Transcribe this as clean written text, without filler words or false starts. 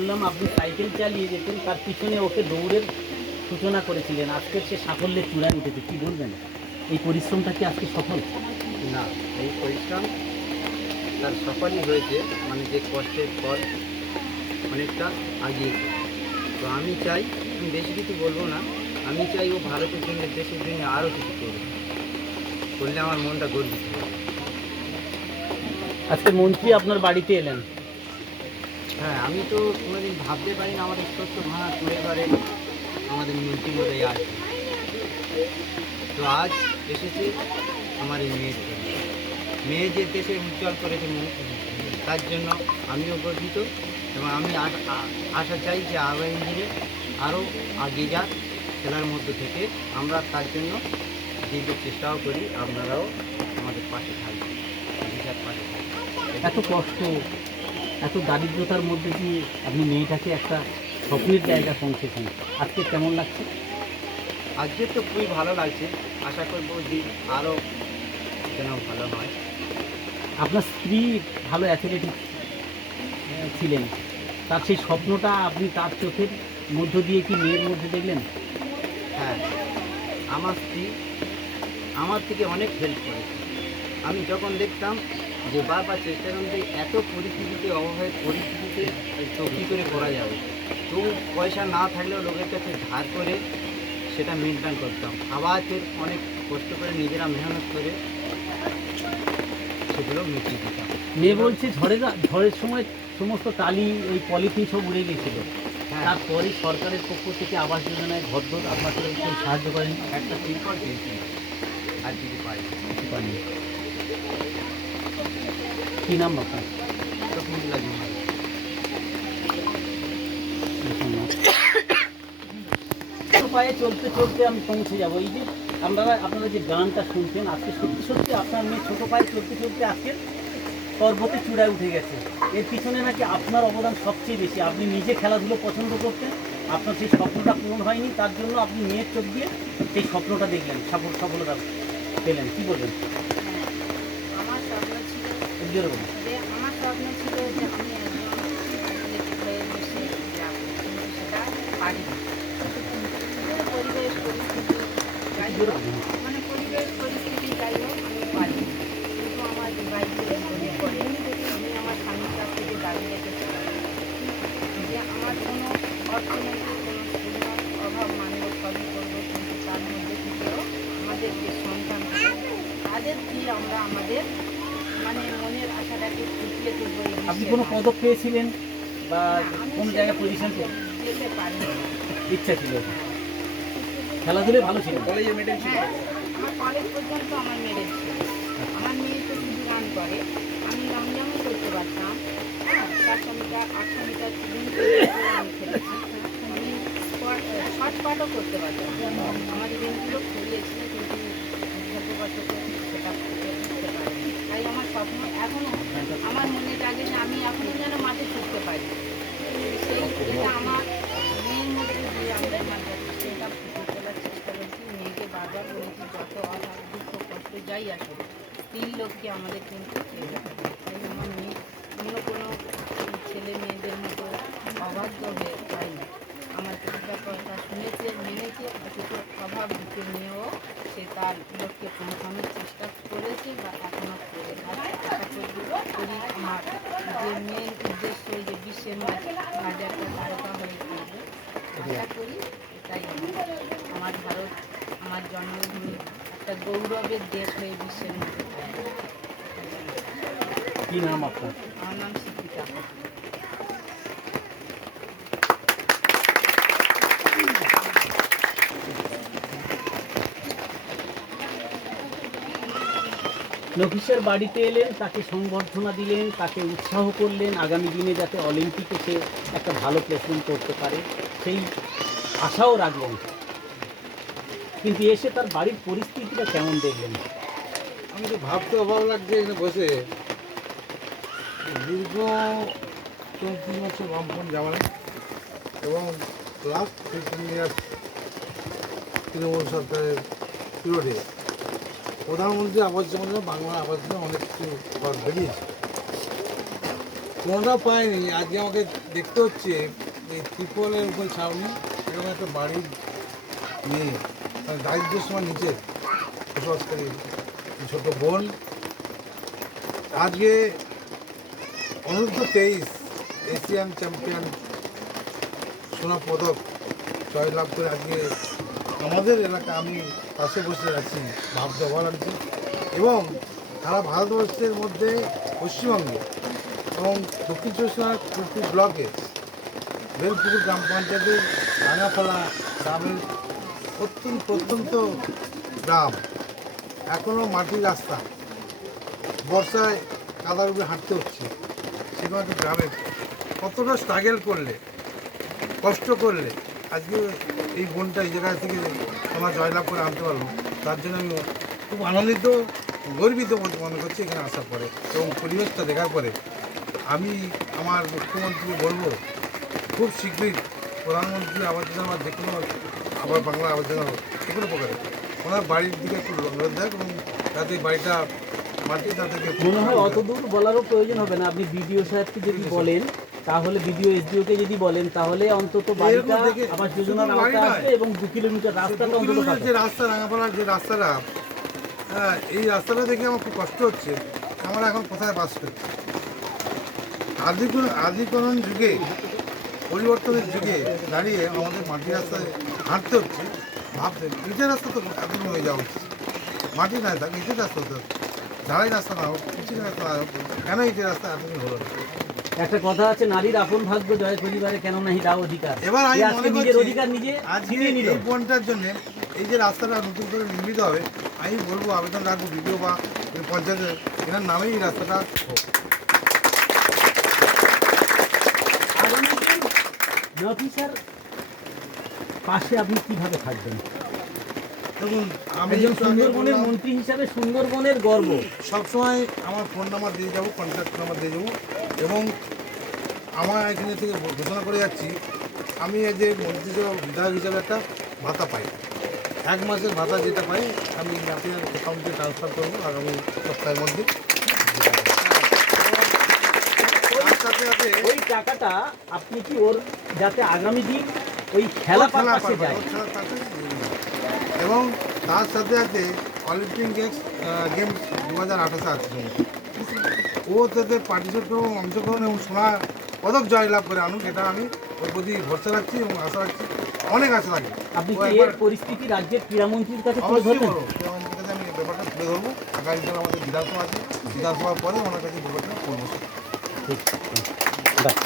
শুনলাম আপনি সাইকেল চালিয়ে যেতেন, তার পিছনে ওকে দৌড়ের সূচনা করেছিলেন, আজকে সে সাফল্যের চূড়ায় উঠেছে, কী বলবেন? এই পরিশ্রমটা কি আজকে সফল? না, এই পরিশ্রম তার সফলই হয়েছে, মানে যে কষ্টের ফল অনেকটা আগিয়েছে। তো আমি চাই, আমি বেশি কিছু বলবো না, আমি চাই ও ভারতের জন্য, দেশের জন্য আরও কিছু করবে, করলে আমার মনটা গর্বিত হবে। আজকে মন্ত্রী আপনার বাড়িতে এলেন। হ্যাঁ, আমি তো কোনোদিন ভাবতে পারি না আমাদের ছোট্ট ভাঙা পরিবারে আমাদের মন্ত্রী মধ্যে আসবে। তো আজ এসেছে আমার এই মেয়ের জন্য। মেয়ে যে দেশে উজ্জ্বল করেছে তার জন্য আমিও গর্বিত, এবং আমি আশা চাই যে আগামী দিনে আরও এগিয়ে যাক খেলার মধ্যে থেকে। আমরা তার জন্য দীর্ঘ চেষ্টাও করি, আপনারাও আমাদের পাশে থাকবেন, দেশের পাশে থাকবেন। এত কষ্ট, এত দারিদ্রতার মধ্যে দিয়ে আপনি মেয়েটাকে একটা স্বপ্নের জায়গা পৌঁছেছেন, আজকে কেমন লাগছে? আজকে তো খুবই ভালো লাগছে, আশা করবো যে আরও যেন ভালো হয়। আপনার স্ত্রী ভালো অ্যাথলেটিক ছিলেন, তার সেই স্বপ্নটা আপনি তার চোখের মধ্য দিয়ে কি মেয়ের মধ্যে দেখলেন? হ্যাঁ, আমার স্ত্রী আমার থেকে অনেক হেল্প করেছে। আমি যখন দেখতাম যে বারবার চেষ্টা করতে এত পরিস্থিতিতে, অভাবের পরিস্থিতিতে তো কী করে করা যাবে, তো পয়সা না থাকলেও লোকের কাছে ধার করে সেটা মেনটেন করতাম, আবার ফের অনেক কষ্ট করে নিজেরা মেহনত করে সেগুলো মিটিয়ে দিতাম। মেয়ে বলছে ঝড়ের সময় সমস্ত টালি ওই পলিথিন সব উড়ে গেছিল, হ্যাঁ, তারপরে সরকারের পক্ষ থেকে আবাস যোজনায় ঘরদোর আপনাকে কেউ সাহায্য করেন? একটা তিরপল পেয়েছি, আর কিছু পাইনি। কী নাম আপনার? তখন লাগে পায়ে চলতে চলতে আমি পৌঁছে যাবো। এই যে আপনারা যে গানটা শুনছেন, আজকে সত্যি সত্যি আপনার মেয়ে ছোটো পায়ে চলতে চলতে আজকে পর্বতে চূড়ায় উঠে গেছে। এর পিছনে নাকি আপনার অবদান সবচেয়ে বেশি। আপনি নিজে খেলাধুলো পছন্দ করতেন, আপনার সেই স্বপ্নটা পূরণ হয়নি, তার জন্য আপনি মেয়ের চোখ দিয়ে সেই স্বপ্নটা দেখলেন, সফলতা পেলেন। কী বলবেন? আমার স্বপ্ন ছিল এর বলুন। যে আমার স্বপ্ন ছিল যে আমি একজন অ্যাথলেটিক হয়ে দেশে যাব, কিন্তু সেটা পারিনি। পরিবেশ পরিস্থিতি যাই হোক, মানে পরিবেশ পরিস্থিতি যাই হোক, আমি পারিনি। কিন্তু আমার বিবাহিত জীবনের পরে আমি আমার স্বামীর কাছ থেকে দাবি রেখেছিলাম যে আমার কোনো অর্থনৈতিক কোনো সুবিধার অভাব মানব সবই করবো, কিন্তু তার মধ্যে থেকেও আমাদের যে সন্তান হবে তাদের কি আমরা আমাদের মানে মনের আশাটাকে ফুটিয়ে তুলবো। আপনি কোনো পদক পেয়েছিলেন বা আমি কোনো জায়গায় পজিশন যেতে পারিনি। ইচ্ছা ছিল? খেলাধুলায় ভালো ছিল? কলেজে মেডেল ছিল। হ্যাঁ, আমার কলেজ পর্যন্ত আমার মেডেল ছিল। আমার মেয়ে তো শুধু রান করে, আমি লং জাম্পও করতে পারতাম। হ্যাঁ, 400 মিটার 800 মিটার আমি খেলেছি। আমি শর্ট পাটও করতে পারতাম। আমার ইভেন্টগুলো করিয়েছিল, কিন্তু দুর্ভাগ্যবশত সেটা করতে পারিনি। তাই আমার স্বপ্ন এখনও আমার মনে জাগে যে আমি এখনও যেন মাঠে ছুটতে পারি। সেই এটা আমার মেয়ের মধ্যে দিয়ে আমরা সেটা ফুটে তোলার চেষ্টা করছি। মেয়েকে বারবার বলেছি যত অভাব দুঃখ কষ্ট যাই আসে স্ত্রীর লোককে আমাদের কিন্তু খেয়ে যেতে হবে। তাই আমার মেয়ে অন্য কোনো ছেলে মেয়েদের মতো অবাধ্য হয়ে যায়নি, আমার প্রতিটা কথা শুনেছে মেনেছে, অথচ অভাব দুঃখে নিয়েও সে তার লক্ষ্যে পৌঁছানোর চেষ্টা করেছে বা এখনও করে। আশা করি আমার যে মেন উদ্দেশ্য যে বিশ্বের মাঝে হাজারটা তারকা হয়ে থাকবে, আশা করি এটাই আমার ভারত, আমার জন্মভূমি একটা গৌরবের দেশ হয়ে বিশ্বের মধ্যে থাকবে। কী নাম আপনার? আমার নাম শিক্ষিকা। নফিসের বাড়িতে এলেন, তাকে সংবর্ধনা দিলেন, তাকে উৎসাহ করলেন আগামী দিনে যাতে অলিম্পিকে সে একটা ভালো প্লেসমেন্ট করতে পারে, সেই আশাও রাখলেন। কিন্তু এসে তার বাড়ির পরিস্থিতিটা কেমন দেখলেন? আমি তো ভাবতে অভাব লাগছে এখানে বসে। দীর্ঘ 34 বছর বামপন জামাই এবং লাস্ট 15 ইয়ার্স তৃণমূল সরকারের পিরিয়ডে প্রধানমন্ত্রী আবাস যোজনা, বাংলা আবাস যোজনা অনেক কিছু ঘর বেরিয়েছে। তো কোনোটা পাইনি। আজকে আমাকে দেখতে হচ্ছে এই ত্রিপলের উপর ছাউনি, এরকম একটা বাড়ির মেয়ে, মানে দারিদ্র্যের সময় নিচে বসবাসকারী ছোট বোন। আজকে অনূর্ধ্ব-23 এশিয়ান চ্যাম্পিয়ন সোনা পদক জয়লাভ করে আজকে আমাদের এলাকা, আমি পাশে বসে আছি, ভাব দেওয়া লাগছে। এবং সারা ভারতবর্ষের মধ্যে পশ্চিমবঙ্গে এবং দক্ষিণ চব্বিশ পরগনার কুলপি ব্লকে বেলপুকুর গ্রাম পঞ্চায়েতের রাঙাপালা গ্রামের প্রত্যন্ত গ্রাম, এখনও মাটির রাস্তা, বর্ষায় কাদার উপরে হাঁটতে হচ্ছে। সেখানে একটা গ্রামে কতটা স্ট্রাগল করলে, কষ্ট করলে আজকে এই বোনটা এই জায়গা থেকে আমার জয়লাভ করে আনতে পারলো, তার জন্য আমি খুব আনন্দিত, গর্বিত মনে করছি এখানে আসার পরে। এবং পরিবেশটা দেখার পরে আমি আমার মুখ্যমন্ত্রীকে বলবো, খুব শীঘ্রই প্রধানমন্ত্রী আবাস যোজনা যে কোনো, আবার বাংলা আবাস যোজনা যে কোনো প্রকারে ওনার বাড়ির দিকে একটু নজর দেয়, এবং যাতে বাড়িটা মাটি তাদেরকে মনে হয় অত দূর বলারও প্রয়োজন হবে না। আপনি বিডিও সাহেবকে যদি বলেন, তাহলে বিডিও এসডিওকে যদি বলেন, তাহলে অন্তত বাড়িটা দেখে আবাস যোজনার শুধু বাড়ি আওতায় নয়, আসবে এবং 2 কিলোমিটার রাস্তাটা 2 অন্তত কিলোমিটার পাবে। যে রাস্তা, রাঙাপাড়ার যে রাস্তাটা, হ্যাঁ, এই রাস্তাটা দেখে আমার খুব কষ্ট হচ্ছে। আমরা এখন কোথায় বাস করছি? আদিকরণ যুগে, পরিবর্তনের যুগে দাঁড়িয়ে আমাদের মাটির রাস্তায় হাঁটতে হচ্ছে। ভাবতে ইটের রাস্তা তো এতদিন হয়ে যাওয়া উচিত, মাটি না থাক, ইটের রাস্তা হতে হবে। ঢালাই রাস্তা না হোক, পিছিয়ে রাস্তা না হোক, কেন ইটের রাস্তা এতদিন হলো না? একটা কথা আছে, নারীর আপন ভাগ্য জয় করিবারে কেন নাহি দাও অধিকার। এবার আমি সে আজকে মনে নিজের করছি অধিকার নিজে আজকে ছিনিয়ে নিল। এই পয়েন্টটার জন্য এই যে রাস্তাটা নতুন করে নির্মিত হবে, আমি বলবো, আবেদন রাখবো বিডিও বা পঞ্চায়েতের, এনার নামেই এই রাস্তাটা হোক। আগামী দিন নফিসার পাশে আপনি কিভাবে থাকবেন? দেখুন, আমি একজন একটু আগে সুন্দরবনের বললাম, মন্ত্রী হিসাবে সুন্দরবনের গর্ব। সবসময় আমার ফোন নাম্বার দিয়ে যাবো, কন্ট্যাক্ট নাম্বার দিয়ে যাবো। এবং আমার এখানে থেকে ঘোষণা করে যাচ্ছি, আমি এই যে মন্ত্রী বিধায়ক হিসাবে একটা ভাতা পাই, 1 মাসের ভাতা যেটা পাই আমি আপনার অ্যাকাউন্টে ট্রান্সফার করবো আগামী সপ্তাহের মধ্যে। তার সাথে সাথে ওই টাকাটা আপনি কি ওর, যাতে আগামী দিন ওই খেলা পাশে যায়। এবং তার সাথে সাথে অলিম্পিক গেমস 2028 আছে, ও তাতে পার্টিসিপেট করবো, অংশগ্রহণ এবং সোনা পদক জয়লাভ করে আনুক, এটা আমি ওর প্রতি ভরসা রাখছি এবং আশা রাখছি, অনেক আশা রাখি। আপনি ও কি একবার এর পরিস্থিতি রাজ্যের ক্রীড়ামন্ত্রীর কাছে তুলে অবশ্যই ধরবেন? বলবো, ক্রীড়ামন্ত্রীর কাছে আমি ব্যাপারটা তুলে ধরবো। আগামী দিন আমাদের বিধানসভা আছে, বিধানসভার পরে ওনার কাছে ব্যাপারটা করবো। ঠিক, বাহ।